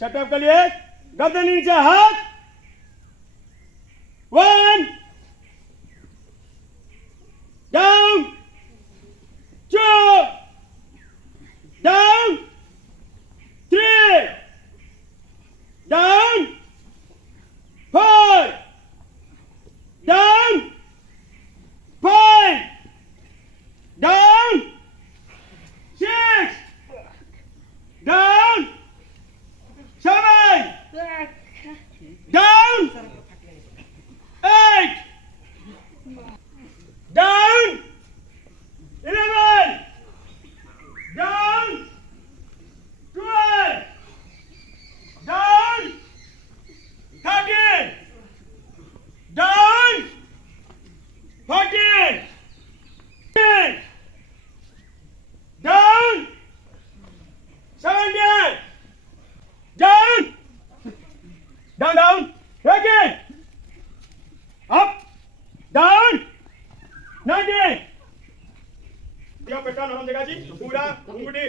setup के लिए गर्दन नीचे हाथ 1 down 2 down 3 down 4 down 5 down 6 down 7 down 8 down 11 down 12 down 13 down 14 down 17 down down again up down 19 dia petan orang jaga ji पूरा घुंगटी